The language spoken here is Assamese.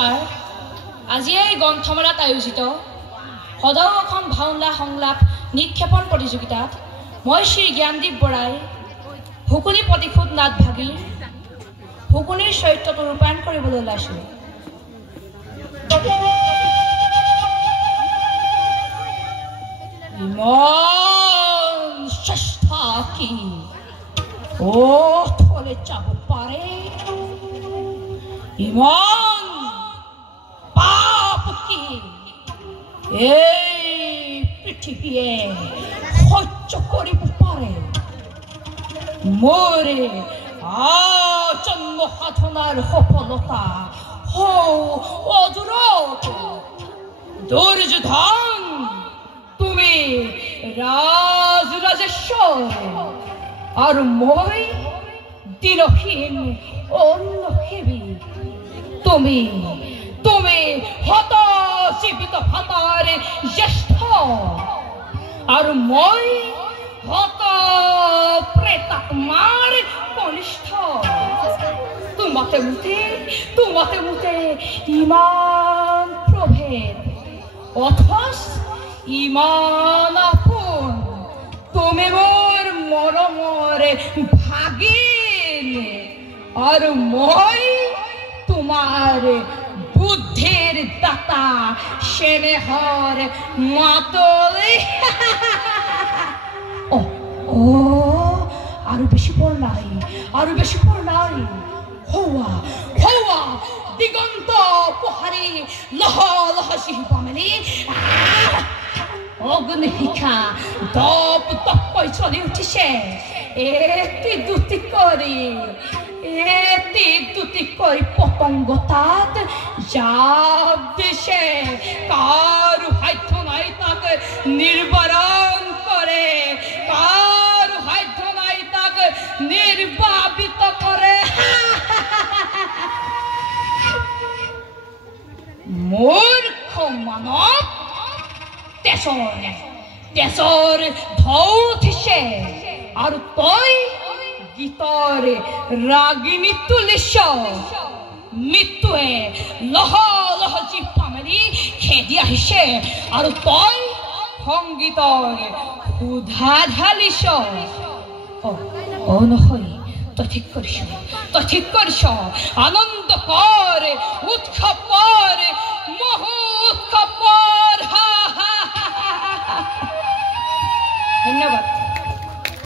নমস্কাৰ। আজি এই গ্ৰন্থমেলাত আয়োজিত সদৌ অসম ভাওনা সংলাপ নিক্ষেপণ প্ৰতিযোগিতাত মই শ্ৰী জ্ঞানদীপ বৰাই হুকুনি প্ৰতিশোধ নাট ভাগি হুকুনিৰ চৰিত্ৰটো ৰূপায়ণ কৰিবলৈ ওলাইছোঁ। ইমান চেষ্টা কি থলে যাব পাৰে? ইমান পাপ কি এই পৃথিৱীয়ে সহ্য কৰিব পাৰে? মোৰে জন্ম সাধনাৰ সফলতা অদূৰত। দুৰ্যোধন, তুমি ৰাজৰাজেশ্বৰ আৰু মই দিনহীন অন্নসেৱী। তুমি হত জীৱিত ভাতাৰ জ্যেষ্ঠ আৰু মই হত প্ৰেতাত্মাৰ কনিষ্ঠ। তোমাতে মোতে ইমান প্ৰভেদ, অথচ ইমান আপোন। তুমি মোৰ মৰমৰ ভাগিন আৰু মই তোমাৰ বুদ্ধিৰ দাতা, চেনেহৰ মাতলি। আৰু বেছি পৰ নাই। হৌৱা দিগন্ত পোহাৰি লহ লহ চিহিবা মেলি অগ্নিশিখা দপ দপকৈ চলি উঠিছে। এটি দুটি কৰি পতংগ তাত জাপ দিছে। কাৰো সাধ্য নাই তাক নিৰ্বাৰণ কৰে, কাৰো সাধ্য নাই তাক নিৰ্বাপিত কৰে। মূৰ্খ মানৱ, তেজৰ ঢৌ উঠিছে আৰু তই গীতৰ ৰাগিনী তুলিছ। মৃত্যুৱে লহ লহ জিভা মেলি খেদি আহিছে আৰু তই সংগীতৰ সুধা ঢালিছ। নহয়, তই ঠিক কৰিছ। আনন্দ কৰ, উৎসৱ কৰ, মহো উৎসৱ কৰ। ধন্যবাদ।